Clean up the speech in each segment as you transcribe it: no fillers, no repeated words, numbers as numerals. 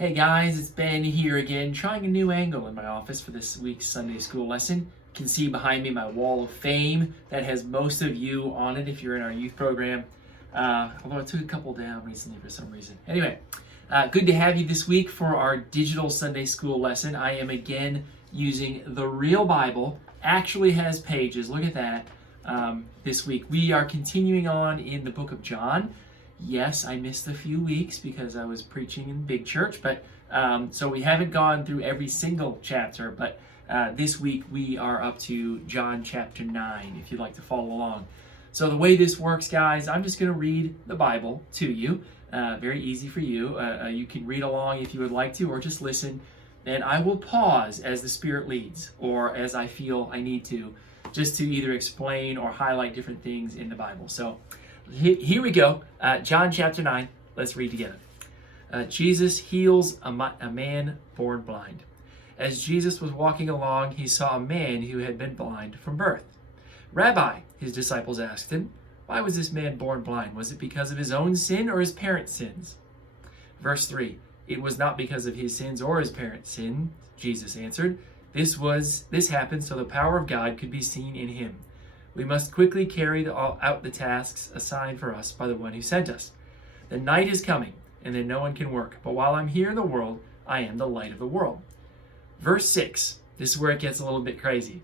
Hey guys, it's Ben here again, trying a new angle in my office for this week's Sunday school lesson. You can see behind me my wall of fame that has most of you on it if you're in our youth program, although I took a couple down recently for some reason. Anyway, good to have you this week for our digital Sunday school lesson. I am again using the real Bible, actually has pages, look at that, this week. We are continuing on in the book of John. Yes, I missed a few weeks because I was preaching in big church, but so we haven't gone through every single chapter, but this week we are up to John chapter 9, if you'd like to follow along. So the way this works, guys, I'm just going to read the Bible to you. Very easy for you. You can read along if you would like to, or just listen, and I will pause as the Spirit leads, or as I feel I need to, just to either explain or highlight different things in the Bible. So here we go. John chapter 9. Let's read together. Jesus heals a man born blind. As Jesus was walking along, he saw a man who had been blind from birth. Rabbi, his disciples asked him, why was this man born blind? Was it because of his own sin or his parents' sins? Verse 3. It was not because of his sins or his parents' sin, Jesus answered. This happened so the power of God could be seen in him. We must quickly carry out the tasks assigned for us by the one who sent us. The night is coming, and then no one can work. But while I'm here in the world, I am the light of the world. Verse 6. This is where it gets a little bit crazy.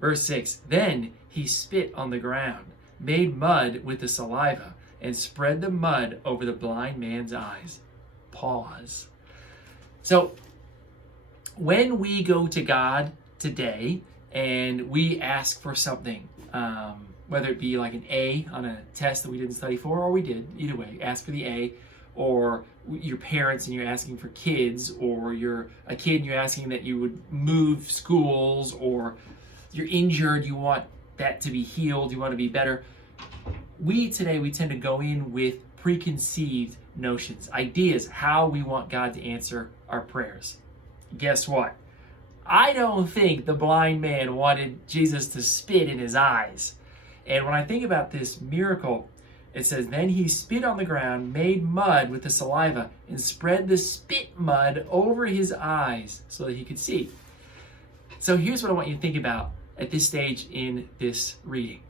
Verse 6. Then he spit on the ground, made mud with the saliva, and spread the mud over the blind man's eyes. Pause. So, when we go to God today and we ask for something, whether it be like an A on a test that we didn't study for, or we did, either way, ask for the A, or your parents and you're asking for kids, or you're a kid and you're asking that you would move schools, or you're injured, you want that to be healed, you want to be better. We tend to go in with preconceived notions, ideas, how we want God to answer our prayers. Guess what? I don't think the blind man wanted Jesus to spit in his eyes. And when I think about this miracle, it says, then he spit on the ground, made mud with the saliva, and spread the spit mud over his eyes so that he could see. So here's what I want you to think about at this stage in this reading.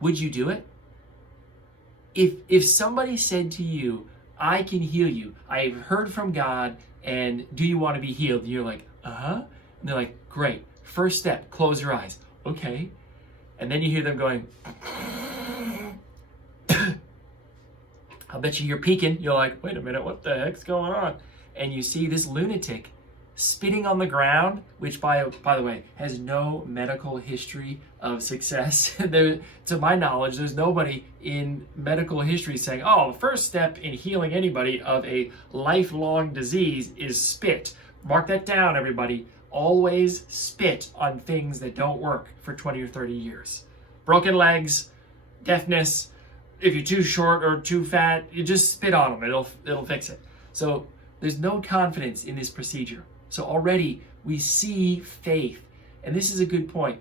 Would you do it? If somebody said to you, I can heal you, I've heard from God, and do you want to be healed? And you're like, uh-huh. And they're like, great. First step, close your eyes. Okay. And then you hear them going, I'll bet you're peeking. You're like, wait a minute, what the heck's going on? And you see this lunatic spitting on the ground, which by the way, has no medical history of success. To my knowledge, there's nobody in medical history saying, oh, the first step in healing anybody of a lifelong disease is spit. Mark that down, everybody. Always spit on things that don't work for 20 or 30 years. Broken legs, deafness, if you're too short or too fat, you just spit on them. It'll fix it. So there's no confidence in this procedure. So already we see faith. And this is a good point.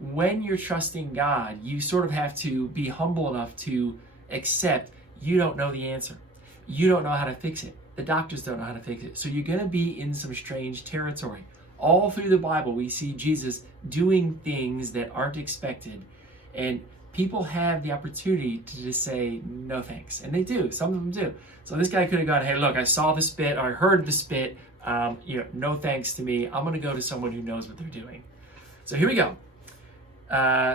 When you're trusting God, you sort of have to be humble enough to accept you don't know the answer. You don't know how to fix it. The doctors don't know how to fix it. So you're going to be in some strange territory. All through the Bible, we see Jesus doing things that aren't expected. And people have the opportunity to just say, no thanks. And they do. Some of them do. So this guy could have gone, hey, look, I saw the spit, or I heard the spit. No thanks to me. I'm going to go to someone who knows what they're doing. So here we go.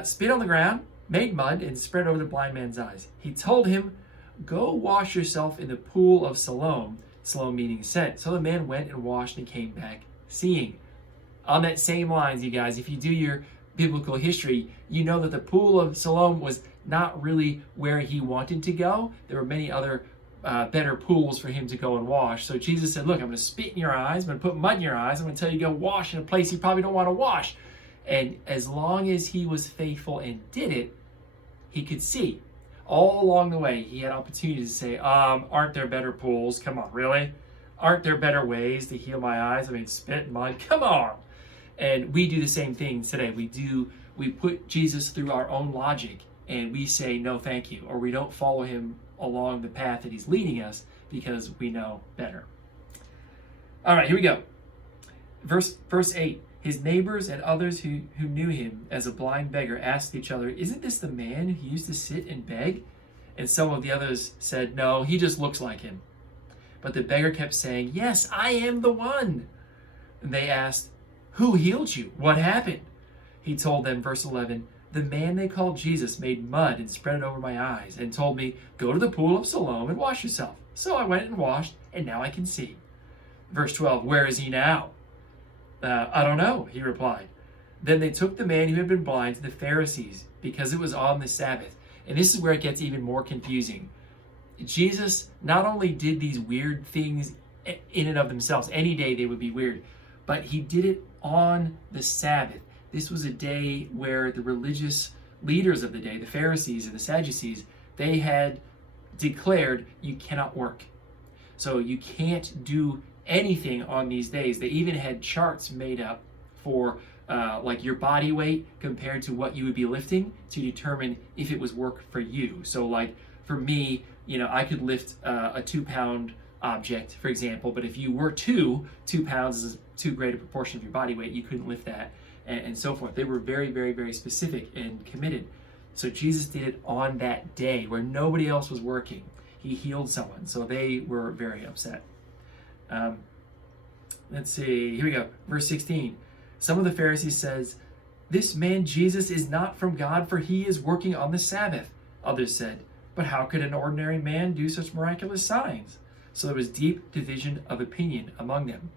Spit on the ground, made mud, and spread over the blind man's eyes. He told him, go wash yourself in the pool of Siloam. Siloam meaning sent. So the man went and washed and came back seeing. On that same lines, you guys, if you do your biblical history, you know that the pool of Siloam was not really where he wanted to go. There were many other better pools for him to go and wash. So Jesus said, look, I'm going to spit in your eyes. I'm going to put mud in your eyes. I'm going to tell you to go wash in a place you probably don't want to wash. And as long as he was faithful and did it, he could see. All along the way, he had opportunities to say, aren't there better pools? Come on, really? Aren't there better ways to heal my eyes? I mean, spit and mud, come on. And we do the same thing today. We put Jesus through our own logic and we say, no, thank you. Or we don't follow him along the path that he's leading us because we know better. All right, here we go. Verse 8. His neighbors and others who knew him as a blind beggar asked each other, "Isn't this the man who used to sit and beg?" And some of the others said, "No, he just looks like him." But the beggar kept saying, "Yes, I am the one." And they asked, "Who healed you? What happened?" He told them, verse 11, "The man they called Jesus made mud and spread it over my eyes and told me, 'Go to the pool of Siloam and wash yourself.' So I went and washed, and now I can see." Verse 12, "Where is he now?" "I don't know," he replied. Then they took the man who had been blind to the Pharisees because it was on the Sabbath. And this is where it gets even more confusing. Jesus not only did these weird things in and of themselves, any day they would be weird, but he did it on the Sabbath. This was a day where the religious leaders of the day, the Pharisees and the Sadducees, they had declared you cannot work. So you can't do anything on these days. They even had charts made up for like your body weight compared to what you would be lifting to determine if it was work for you. So like for me, I could lift a 2-pound object, for example, but if you were 2 pounds is too great a proportion of your body weight, you couldn't lift that, and so forth. They were very, very, very specific and committed. So Jesus did it on that day where nobody else was working. He healed someone, so they were very upset. Let's see, here we go, verse 16. Some of the Pharisees says, "This man Jesus is not from God, for he is working on the Sabbath." Others said, "But how could an ordinary man do such miraculous signs?" So there was deep division of opinion among them.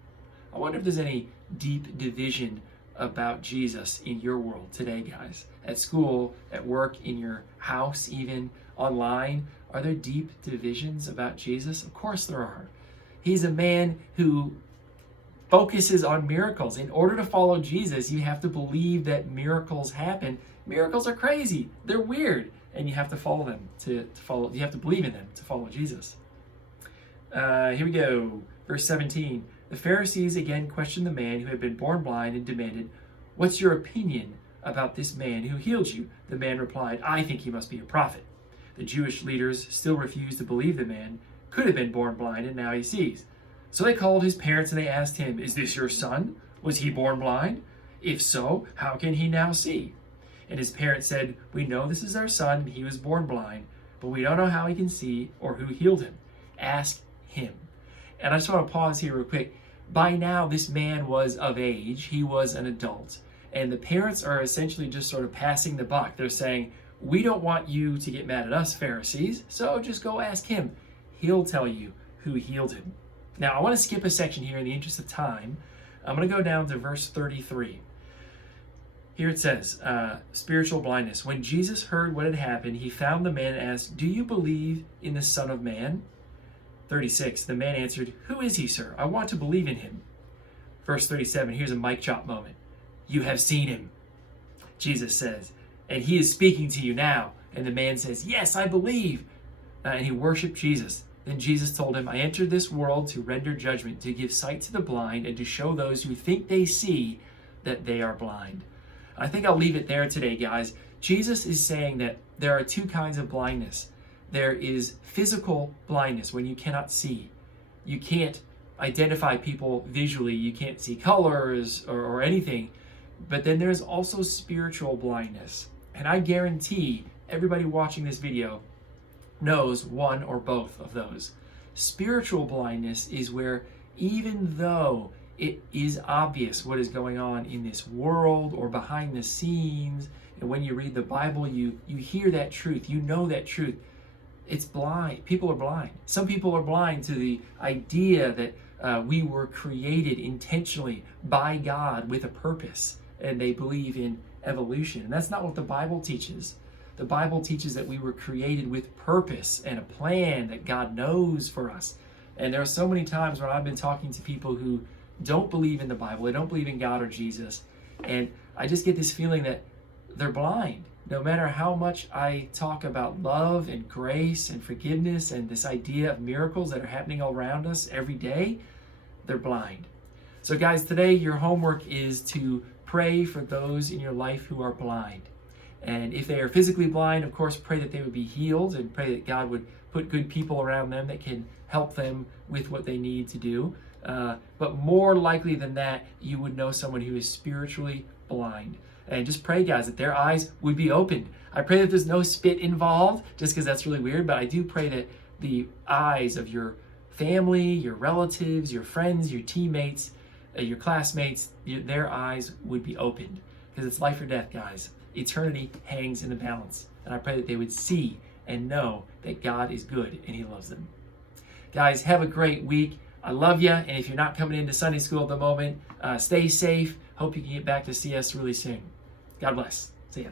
I wonder if there's any deep division about Jesus in your world today, guys. At school, at work, in your house, even online. Are there deep divisions about Jesus? Of course there are. He's a man who focuses on miracles. In order to follow Jesus, you have to believe that miracles happen. Miracles are crazy. They're weird. And you have to follow them to follow. You have to believe in them to follow Jesus. Here we go. Verse 17. The Pharisees again questioned the man who had been born blind and demanded, "What's your opinion about this man who healed you?" The man replied, "I think he must be a prophet." The Jewish leaders still refused to believe the man could have been born blind and now he sees. So they called his parents and they asked him, "Is this your son? Was he born blind? If so, how can he now see?" And his parents said, "We know this is our son and he was born blind, but we don't know how he can see or who healed him. Ask him." And I just want to pause here real quick. By now, this man was of age. He was an adult. And the parents are essentially just sort of passing the buck. They're saying, "We don't want you to get mad at us, Pharisees, so just go ask him. He'll tell you who healed him." Now, I want to skip a section here in the interest of time. I'm going to go down to verse 33. Here it says, spiritual blindness. When Jesus heard what had happened, he found the man and asked, "Do you believe in the Son of Man?" 36, the man answered, "Who is he, sir? I want to believe in him." Verse 37, here's a mic drop moment. "You have seen him," Jesus says, "and he is speaking to you now." And the man says, "Yes, I believe." And he worshiped Jesus. Then Jesus told him, "I entered this world to render judgment, to give sight to the blind, and to show those who think they see that they are blind." I think I'll leave it there today, guys. Jesus is saying that there are 2 kinds of blindness. There is physical blindness, when you cannot see. You can't identify people visually. You can't see colors or anything. But then there's also spiritual blindness. And I guarantee everybody watching this video knows one or both of those. Spiritual blindness is where even though it is obvious what is going on in this world or behind the scenes, and when you read the Bible, you hear that truth, you know that truth, it's blind. People are blind. Some people are blind to the idea that we were created intentionally by God with a purpose, and they believe in evolution. And that's not what the Bible teaches. The Bible teaches that we were created with purpose and a plan that God knows for us. And there are so many times when I've been talking to people who don't believe in the Bible, they don't believe in God or Jesus, and I just get this feeling that they're blind. No matter how much I talk about love and grace and forgiveness and this idea of miracles that are happening all around us every day, they're blind. So guys, today your homework is to pray for those in your life who are blind. And if they are physically blind, of course, pray that they would be healed and pray that God would put put good people around them that can help them with what they need to do. But more likely than that, you would know someone who is spiritually blind. And just pray, guys, that their eyes would be opened. I pray that there's no spit involved, just because that's really weird, but I do pray that the eyes of your family, your relatives, your friends, your teammates, your classmates, their eyes would be opened. Because it's life or death, guys. Eternity hangs in the balance. And I pray that they would see and know that God is good and He loves them. Guys, have a great week. I love you. And if you're not coming into Sunday school at the moment, stay safe. Hope you can get back to see us really soon. God bless. See ya.